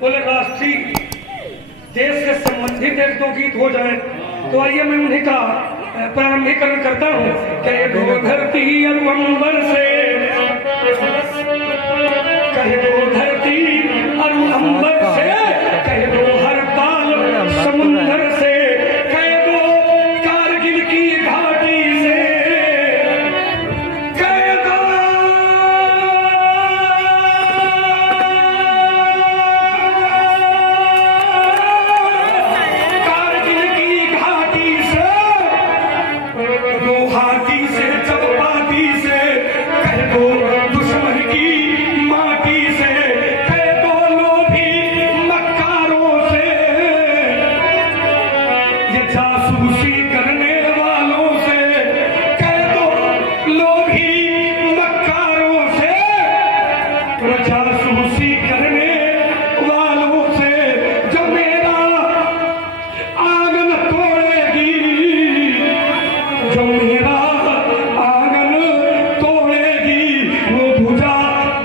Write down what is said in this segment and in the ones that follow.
बोले राष्ट्रीय देश के संबंधित एक दो गीत हो जाए तो आइए मैं उन्हीं का प्रारंभिकरण करता हूँ। कहे दो धरती अरुअंबर से, कहे दो धरती अरुअंबर से, कहे दो हर ताल समुंदर से, कहे दो कारगिल की घाटी से, कहे दो कारगिल की घाटी से, गुवाहाटी से, चौपाटी से, कहे दो दुश्मन की माटी से, कहे दो लोभी मक्कारों से, ये जासूसी करने वालों से, कहे दो लोभी मक्कारों से, वो जासूसी करने वालों से, जो मेरा आंगन तोड़ेगी, जो मेरा आंगन तोड़ेगी, वो भुजा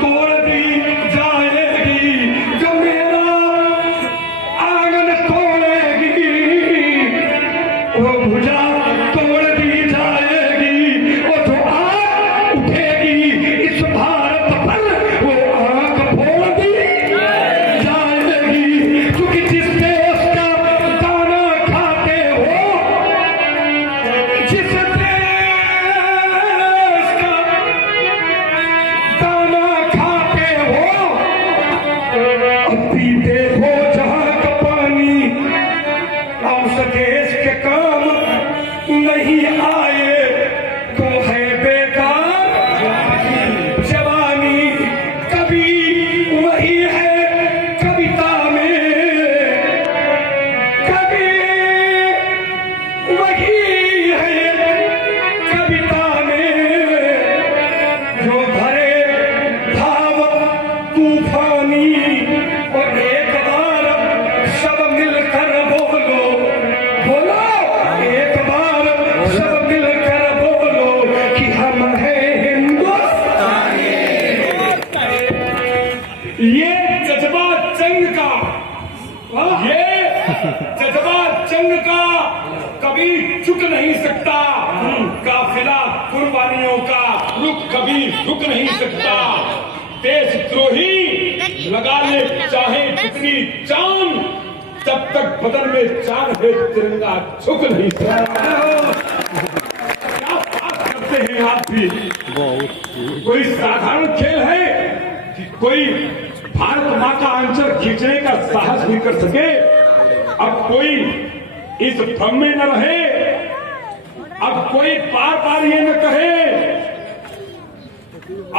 तोड़ दी जाएगी, जो मेरा आंगन तोड़ेगी, वो भुजा तोड़ दी जाएगी, वो जो आग उठेगी इस भारत पर, वो आग फोड़ दी जाएगी, क्योंकि जिस देश का दाना खाते हो, जिस देश का दाना खाते हो, अब पीते हो जहां का पानी, उस देश के काम नहीं आए तो है बेकार जवानी। कभी वही है कविता में, कभी वही है कविता में, जो भरे भाव तूफानी, और एक बार सब मिलकर बोलो, बोलो एक बार सब मिलकर बोलो कि हम हैं हिंदुस्तानी। ये जज्बा जंग का, ये जज्बा जंग का कभी चुक नहीं सकता, काफिला कुर्बानियों का रुख कभी रुक नहीं सकता। देशद्रोही लगा ले चाहे जितनी जान, जब तक बदन में जान है तिरंगा झुक नहीं सकता। क्या बात करते हैं आप भी? कोई साधारण खेल है कि कोई भारत माँ का आंचल खींचने का साहस नहीं कर सके? अब कोई इस भ्रम में न रहे, अब कोई बार बार ये न कहे,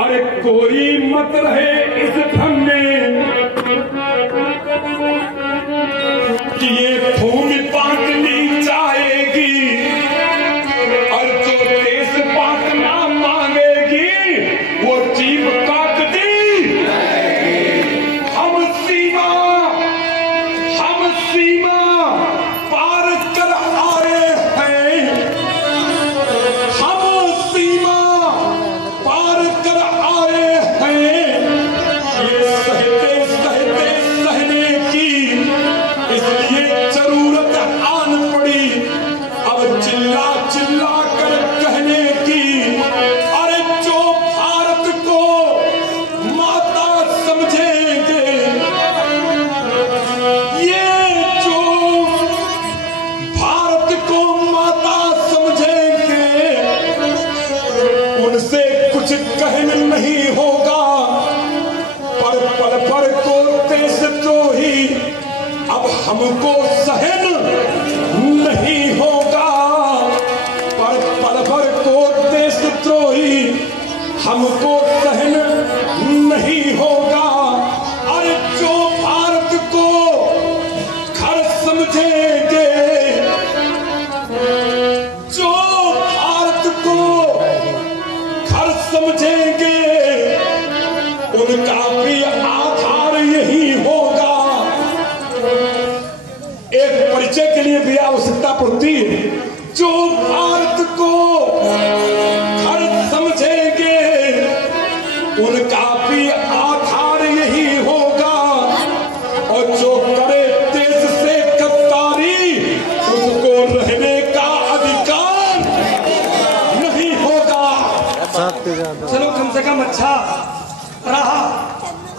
अरे कोई मत रहे इस भ्रम में कि ये भूमि बांट ली जाएगी, और जो देश बांटना मांगेगी वो जीव काट दी। हम सीमा पार कर आए हैं, हम सीमा पार कर आए हैं, ये सहते सहते सहने की इसलिए जरूरत आन पड़ी, अब चिल्ला चिल्ला कर कहने की। अरे जो भारत को माता समझेंगे, ये जो भारत को माता समझेंगे, उनसे कुछ कहना नहीं होगा, पर पल पर को देशद्रोही अब हमको सहन नहीं होगा, पर पल भर को देशद्रोही हमको सहन नहीं होगा। अरे जो भारत को घर समझेंगे, जो भारत को घर समझेंगे, उनका भी आधार यही होगा। एक परिचय के लिए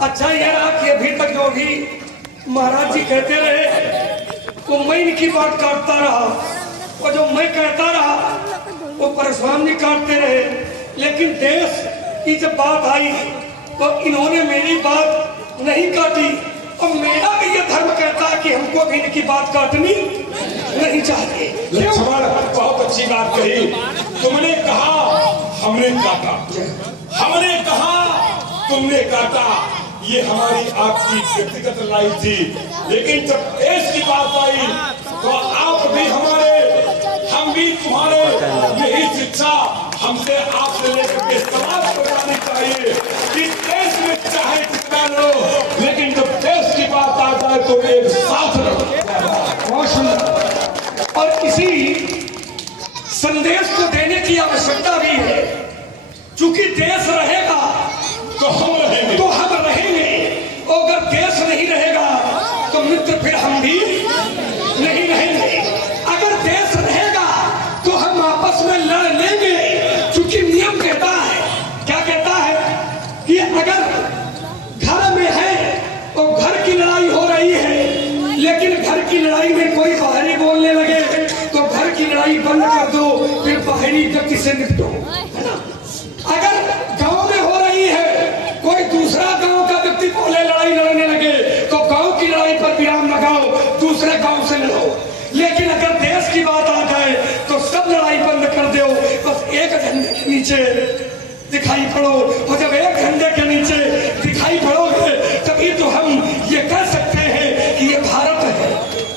अच्छा ये रहा कि अभी तक जो भी महाराज जी कहते रहे तो मैं इनकी बात काटता रहा, और जो मैं कहता रहा वो परेशान भी काटते रहे। लेकिन देश की जब बात आई तो इन्होंने मेरी बात नहीं काटी, और मेरा भी ये धर्म कहता है कि हमको भी इनकी बात काटनी नहीं चाहिए। लक्ष्मण बहुत अच्छी बात कही। तुमने कहा हमने काटा, हमने कहा तुमने काटा, ये हमारी आपकी व्यक्तिगत लड़ाई थी। लेकिन जब देश की बात आई तो आप भी हमारे, हम भी तुम्हारे, यही शिक्षा हमसे आपसे लेकर के समाज को जानी चाहिए कि देश में चाहे कितना लो, लेकिन जब देश की बात आ जाए तो एक साथ रहो। बहुत सुंदर। और इसी संदेश को देने की आवश्यकता भी है, क्योंकि देश रहेगा तो हम रहेंगे, तो हम रहेंगे, और अगर देश नहीं रहेगा तो मित्र फिर हम भी नहीं रहेंगे। अगर देश रहेगा तो हम आपस में लड़ लेंगे, क्योंकि नियम कहता है, क्या कहता है कि अगर घर में है और घर की लड़ाई हो रही है, लेकिन घर की लड़ाई में कोई बाहरी बोलने लगे तो घर की लड़ाई बंद कर दो, फिर बाहरी व्यक्ति से निपटो, है ना। अगर गांव में हो रही है, कोई दूसरा गांव का व्यक्ति बोले लड़ाई लड़ने लगे तो गांव की लड़ाई पर विराम लगाओ, दूसरे गांव से लड़ो। लेकिन अगर देश की बात आ जाए तो सब लड़ाई बंद कर दो, बस एक झंडे के नीचे दिखाई पड़ो, और जब एक झंडे के नीचे दिखाई पड़ोगे तभी तो हम ये कह सकते हैं कि ये भारत है।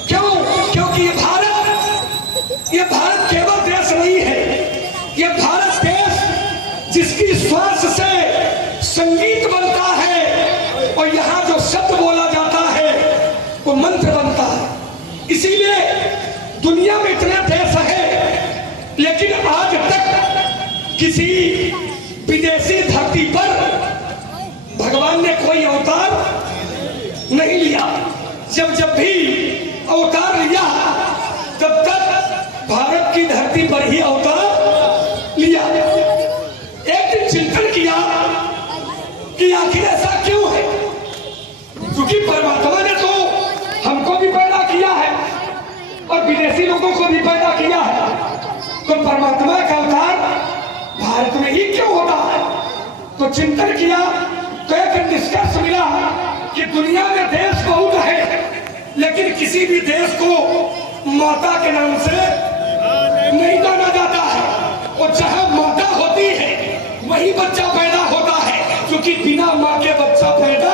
क्यों? क्योंकि ये भारत केवल देश नहीं है, ये भारत देश जिसकी श्वास से संगीत बनता है, और यहाँ जो शब्द बोला जाता है वो मंत्र बनता है। इसीलिए दुनिया में इतने देश हैं, लेकिन आज तक किसी विदेशी धरती पर भगवान ने कोई अवतार नहीं लिया। जब भी अवतार लिया तब तक भारत की धरती पर ही अवतार लिया। एक दिन चिंतन किया कि आखिर ऐसा क्यों है, क्योंकि परमात्मा ने तो हमको भी पैदा किया है और विदेशी लोगों को भी पैदा किया है, तो परमात्मा का अवतार भारत में ही क्यों होता है। तो चिंतन किया तो एक निष्कर्ष मिला कि दुनिया में देश बहुत है, लेकिन किसी भी देश को माता के नाम से नहीं जाना जाता है, और जहां माता होती है वही बच्चा पैदा होता है, क्योंकि बिना माँ के बच्चा पैदा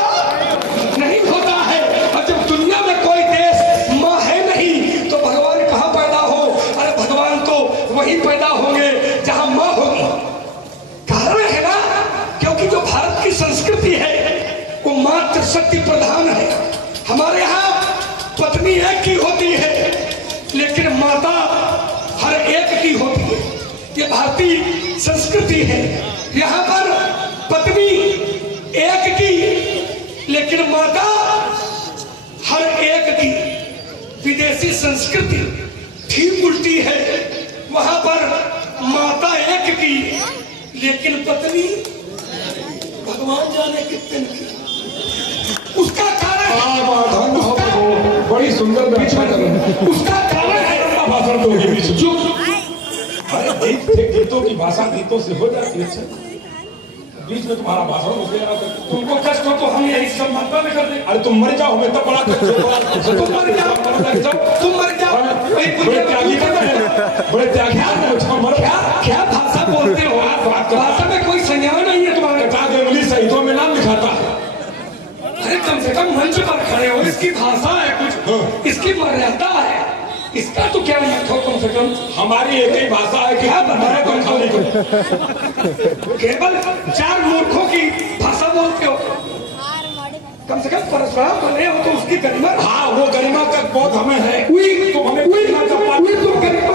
नहीं होता है। और जब दुनिया में कोई देश माँ है नहीं तो भगवान कहाँ पैदा हो? अरे भगवान तो वही पैदा होंगे जहां माँ होगी। कारण है ना, क्योंकि जो भारत की संस्कृति है वो मातृ शक्ति प्रधान है। हमारे यहाँ पत्नी एक की होती है, लेकिन माता हर एक की होती है। ये भारतीय संस्कृति है। यहाँ पर पत्नी एक की, लेकिन माता हर एक की। विदेशी संस्कृति ठीक उल्टी है, वहां पर माता एक की, लेकिन पत्नी भगवान जाने कितने की। उसका कारण बड़ी सुंदर व्याख्या कर रहे हैं। उसका कारण है भाषण दोगे बीच में। अरे गीतों की भाषा गीतों से हो जाती है। बीच में तुम्हारा भाषण हो गया, तुमको कष्ट हो तो हम यही सब मात्रा में कर दें। अरे तुम मर जाओ, मैं तब बड़ा कष्ट होगा। तुम मर जाओ, तुम मर जाओ। बड़े त्यागी बड़े त्यागी क्या भाषा बोलते हो? भाषा में कोई संज्ञा नहीं है तुम्हारे। इंग्लिश शहीदों में नाम लिखाता है। अरे कम से कम मंच पर खड़े हो, इसकी भाषा है कुछ, इसकी मर्यादा है, इसका तो क्या मत हो। कम से कम हमारी एक ही भाषा है कि केवल 4 मूर्खों की भाषा बोलते हो। कम से कम परशुराम बने हो तो उसकी गरिमा। हाँ, वो गरिमा तक बहुत हमें है। तो गरिमा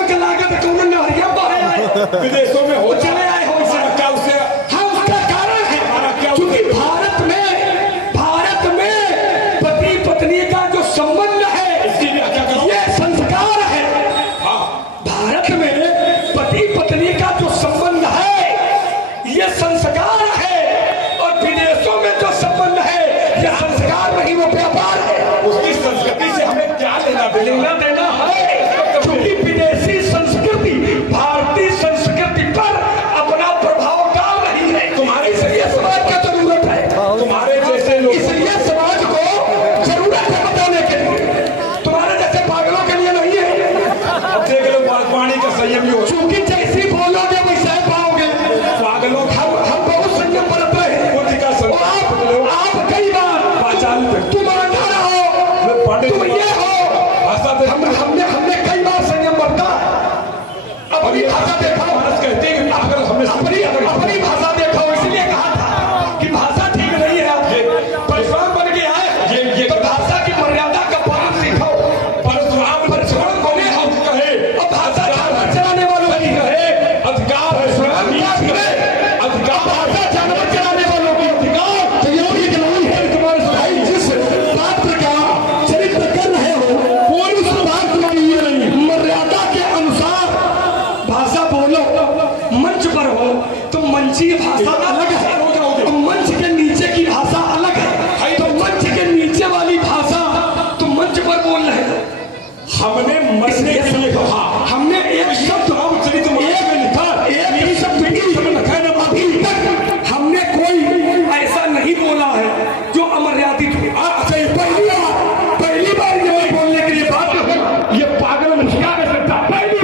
का लागत कौन नहरिया बहाया है, विदेशों में हो चले आए हो क्या उससे? हाँ, उसका कारण है क्योंकि भारत में पति पत्नी का जो संबंध है ये संस्कार है। भारत में पति पत्नी का जो संबंध है ये संस्कार है, और विदेशों में जो संबंध है ये संस्कार नहीं, वो व्यापार है। उसकी संस्कृति से हमें क्या लेना लेना देना है, क्योंकि विदेशी संस्कृति भारतीय संस्कृति पर अपना प्रभाव डाल रही है। तुम्हारे इसलिए समाज का जरूरत है, तुम्हारे जैसे लोग, इसलिए समाज को जरूरत है बताने के लिए, तुम्हारे जैसे पागलों के लिए नहीं है। अब देख लो वाणी का संयम ही हो, क्योंकि जैसी बोलोगे वैसा ही पाओगे। पागलों हम बहुत संयम बरत रहे हैं। बुद्धि का संयम। आप कई बार पहचान तुम अंधा हो, तुम ये हो, भाषा पे हमने कई बार संयम बरता। अपनी भाषा देखो, कहते हैं कि पागल हमने अपनी भाषा देखो। इसलिए कहा था कि भाषा ठीक नहीं है, आप परशुराम बन के आए, ये तो भाषा की मर्यादा का पालन सीखो। परशुराम बने हो कहे, और भाषा जानवर चलाने वालों की कहे अधिकार है, अधिकार भाषा जानवर चलाने वालों की अधिकार। तो ये ठीक नहीं है। तुम्हारे भाई जिस पात्र का चरित्र कर रहे हो, कोई उस पात्र में ये नहीं, मर्यादा के अनुसार भाषा बोलो। मंच पर हो तो मंची भाषा अलग है, तो मंच के नीचे की भाषा अलग है। तो मंच के नीचे वाली भाषा तो मंच पर बोल रहे हो। हमने मरने के लिए कहा, हमने एक शब्द चरित में लिखा, एक शब्द अभी तक हमने कोई ऐसा नहीं बोला है जो अमर्यादित हो। अच्छा, ये पहली बार ये बोलने के लिए बात ये पागल में क्या कर सकता, पहली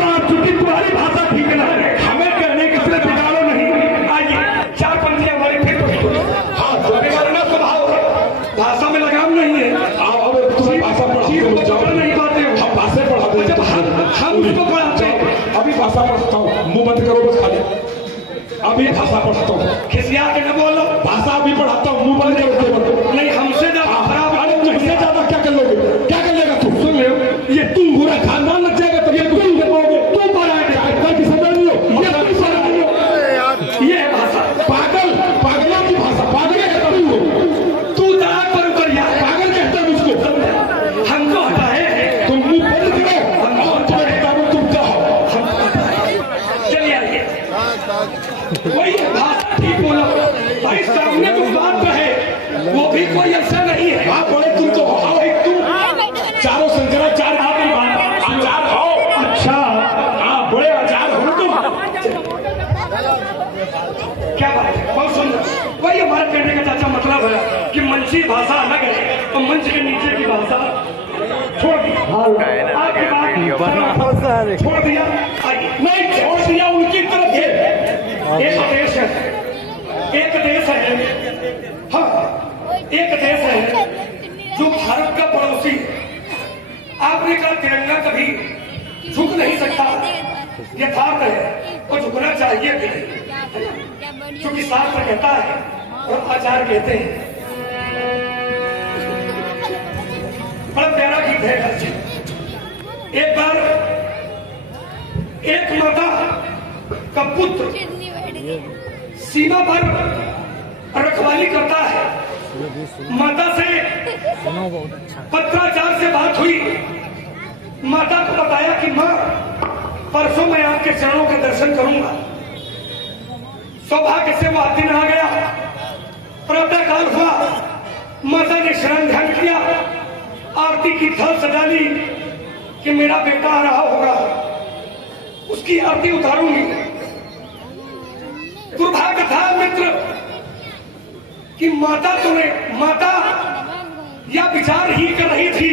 बार चूंकि तुम्हारी भाषा ठीक ना है, हमें कहने के सिर्फ बिगाड़ो नहीं। आइए चार पंक्तियां हमारी फिर बिगाड़ना स्वभाव है, भाषा में लगाम नहीं है। अब तुम भाषा पढ़ा नहीं पाते हो, हम भाषा पढ़ाते जब हम उसको पढ़ाते हैं। अभी भाषा पढ़ता हूँ, मुंह बंद करो बस खाली। अभी भाषा पढ़ाता हूँ, खिसिया के न बोलो। भाषा अभी पढ़ाता हूँ, मुंह बंद करो। नहीं, हमसे ज्यादा खराब अरे तुमसे ज्यादा क्या कर लोगे, क्या कर लेगा तू? सुन ले, ये तुम बुरा खानदान लग जाएगा तो ये तुम कर पाओगे। तुम बड़ा है की समझ लो, ये तुम बड़ा हो। ये है भाषा, पागलों की भाषा। पागल कहता हूँ, तू दराज पर उतर जा। पागल कहता हूँ उसको। हमको हटाए, तुम मुंह बंद करो, और तुम्हें किताबों तुम क्या हो। चलिए आइए। वही भाषा ठीक बोलो भाई, सामने तुम बात कहे वो भी कोई ऐसा नहीं है। हाँ बड़े तुम तो हो, तुम चारों शंकराचार्य आचार हो। अच्छा, हाँ बड़े आचार हो तुम। क्या बात है, बहुत सुंदर। वही हमारे कहने का चाचा मतलब है कि मंची भाषा अलग है और मंच के नीचे की भाषा छोड़ दी। छोड़ दिया, नहीं छोड़ दिया उनकी तरफ से। एक देश है, एक देश है, हाँ एक देश है जो भारत का पड़ोसी। आपने कहा तिरंगा कभी झुक नहीं सकता, यथार्थ है, और झुकना चाहिए भी नहीं, क्योंकि शास्त्र कहता है और आचार्य कहते हैं। बड़ा प्यारा गीत है हर चीज। एक बार एक माता का पुत्र सीमा पर रखवाली करता है। माता से पत्राचार से बात हुई। माता को बताया कि माँ, परसों मैं आपके चरणों के दर्शन करूंगा। सौभाग्य से वो दिन आ गया। प्रातः काल हुआ, माता ने स्नान ध्यान किया, आरती की थाल सजा ली कि मेरा बेटा आ रहा होगा, उसकी आरती उतारूंगी। दुर्भाग्य था मित्र कि माता या विचार ही कर रही थी,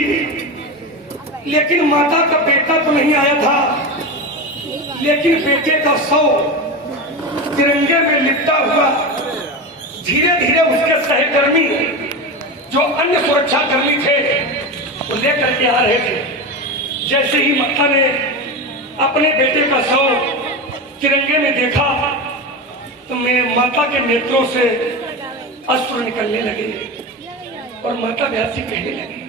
लेकिन माता का बेटा तो नहीं आया था, लेकिन बेटे का शव तिरंगे में लिपटा हुआ धीरे धीरे उसके सहकर्मी जो अन्य सुरक्षा कर्मी थे वो लेकर के आ रहे थे। जैसे ही माता ने अपने बेटे का शव तिरंगे में देखा तो मैं माता के नेत्रों से अश्रु निकलने लगे और माता व्यासी कहने लगी,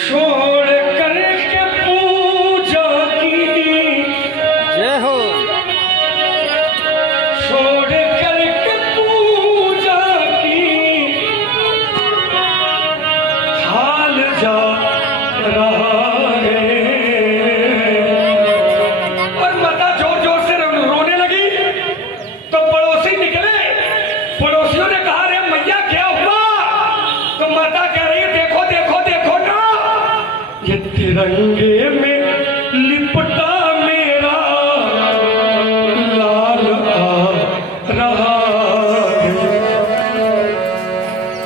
छोड़ करके पूजा की, जय हो, छोड़ करके पूजा की, हाल जा तिरंगे में लिपटा मेरा लाल आ रहा है।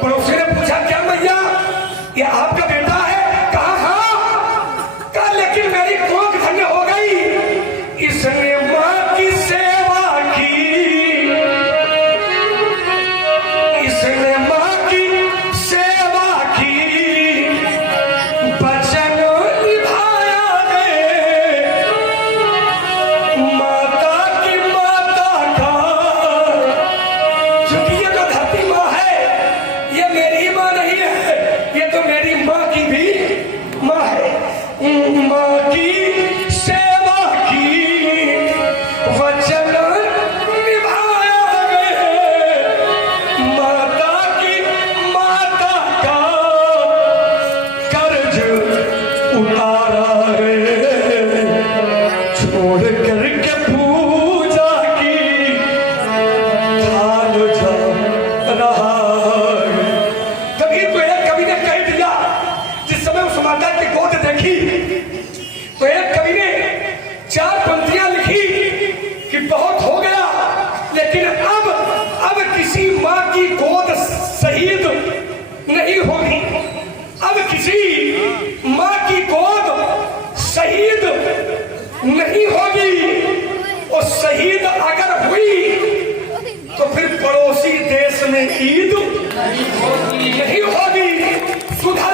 पड़ोसी ने पूछा, क्या भैया ये आपका बेटा है? कहा हाँ। कहा लेकिन मेरी कोख धन्य हो गई, इसने माँ की सेवा की, इसने माँ की सेवा की, वचन निभाया है, माता की माता का। क्योंकि ये तो धरती माँ है, ये मेरी माँ नहीं है, ये तो मेरी माँ की भी माँ है। माँ की सेवा की, वचन निभाया है, माता की माता का कर्ज उतारा है, छोड़ करके पूजा की थाल जा रहा है। कभी तो एक कवि ने कह दिया, जिस समय उस माता की गोद देखी तो एक कवि ने 4 पंक्तियां लिखी कि बहुत हो गया, लेकिन अब किसी माँ की गोद शहीद नहीं होगी, अब किसी माँ की गोद शहीद नहीं होगी। और शहीद अगर हुई तो फिर पड़ोसी देश में ईद नहीं होगी। सुधर